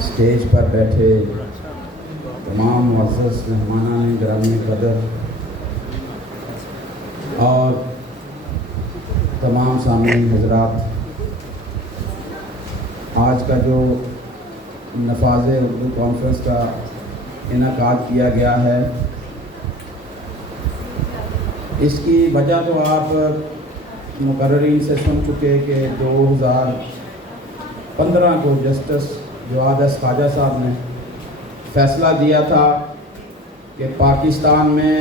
Stage پر بیٹھے تمام معزز مہمانان گرامی قدر اور تمام سامعین حضرات، آج کا جو نفاذ اردو کانفرنس کا انعقاد کیا گیا ہے، اس کی وجہ تو آپ مقررین سے سن چکے کہ 2015 کو جسٹس جواد احمد خواجہ صاحب نے فیصلہ دیا تھا کہ پاکستان میں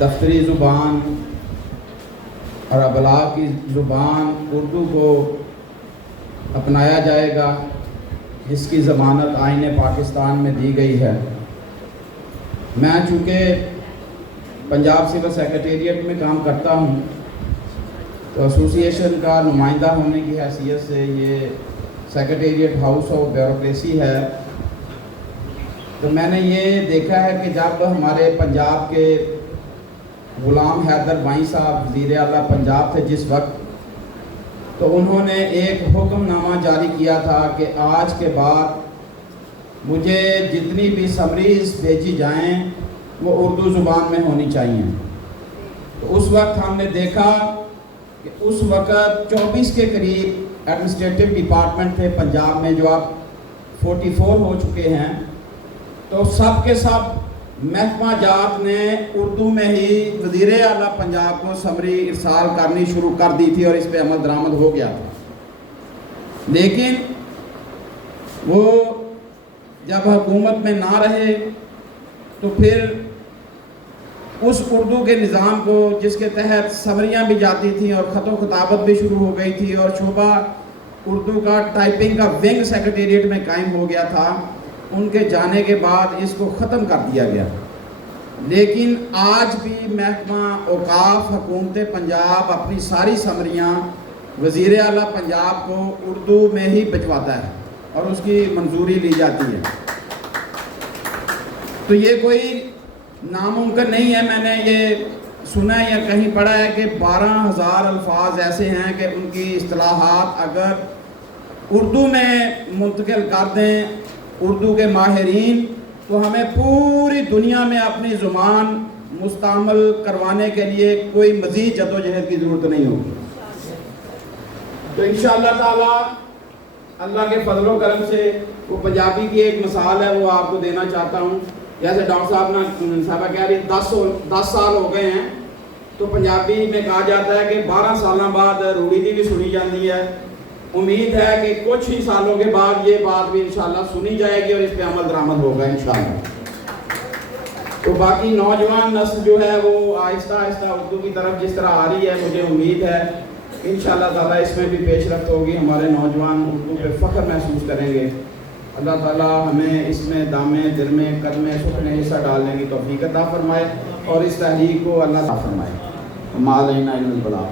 دفتری زبان اور ابلاغ کی زبان اردو کو اپنایا جائے گا، جس کی ضمانت آئین پاکستان میں دی گئی ہے۔ میں چونکہ پنجاب سول سیکریٹریٹ میں کام کرتا ہوں تو ایسوسی ایشن کا نمائندہ ہونے کی حیثیت سے یہ سیکریٹریٹ ہاؤس آف بیوروکریسی ہے، تو میں نے یہ دیکھا ہے کہ جب ہمارے پنجاب کے غلام حیدر بائیں صاحب وزیر اعلیٰ پنجاب تھے جس وقت، تو انہوں نے ایک حکم نامہ جاری کیا تھا کہ آج کے بعد مجھے جتنی بھی سمریز بھیجی جائیں وہ اردو زبان میں ہونی چاہیے۔ تو اس وقت ہم نے دیکھا کہ اس وقت 24 کے قریب ایڈمنسٹریٹو ڈپارٹمنٹ تھے پنجاب میں، جو اب 44 ہو چکے ہیں، تو سب کے سب محکمہ جات نے اردو میں ہی وزیر اعلیٰ پنجاب کو سمری ارسال کرنی شروع کر دی تھی اور اس پہ عمل درآمد ہو گیا تھا۔ لیکن وہ جب حکومت میں نہ رہے تو پھر اس اردو کے نظام کو، جس کے تحت سمریاں بھی جاتی تھیں اور خط و خطابت بھی شروع ہو گئی تھی اور شعبہ اردو کا ٹائپنگ کا ونگ سیکریٹریٹ میں قائم ہو گیا تھا، ان کے جانے کے بعد اس کو ختم کر دیا گیا۔ لیکن آج بھی محکمہ اوقاف حکومت پنجاب اپنی ساری سمریاں وزیر اعلیٰ پنجاب کو اردو میں ہی بھجواتا ہے اور اس کی منظوری لی جاتی ہے۔ تو یہ کوئی ناممکن نہیں ہے۔ میں نے یہ سنا یا کہیں پڑھا ہے کہ 12,000 الفاظ ایسے ہیں کہ ان کی اصطلاحات اگر اردو میں منتقل کر دیں اردو کے ماہرین، تو ہمیں پوری دنیا میں اپنی زبان مستعمل کروانے کے لیے کوئی مزید جدوجہد کی ضرورت نہیں ہوگی۔ تو انشاءاللہ تعالی اللہ کے فضل و کرم سے وہ پنجابی کی ایک مثال ہے، وہ آپ کو دینا چاہتا ہوں۔ جیسے ڈاکٹر صاحبہ کہہ رہی 10 سال ہو گئے ہیں، تو پنجابی میں کہا جاتا ہے کہ 12 سالوں بعد روڑی بھی سنی جاتی ہے۔ امید ہے کہ کچھ ہی سالوں کے بعد یہ بات بھی انشاءاللہ سنی جائے گی اور اس پہ عمل درآمد ہوگا انشاءاللہ۔ تو باقی نوجوان نسل جو ہے وہ آہستہ آہستہ اردو کی طرف جس طرح آ رہی ہے، مجھے امید ہے انشاءاللہ تعالیٰ اس میں بھی پیش رفت ہوگی، ہمارے نوجوان اردو پہ فخر محسوس کریں گے۔ اللہ تعالیٰ ہمیں اس میں دامے درمے قدمے سکھنے حصہ ڈالنے کی توفیق عطا فرمائے اور اس تحریک کو اللہ عطا فرمائے۔ ما علینا الا البلاغ۔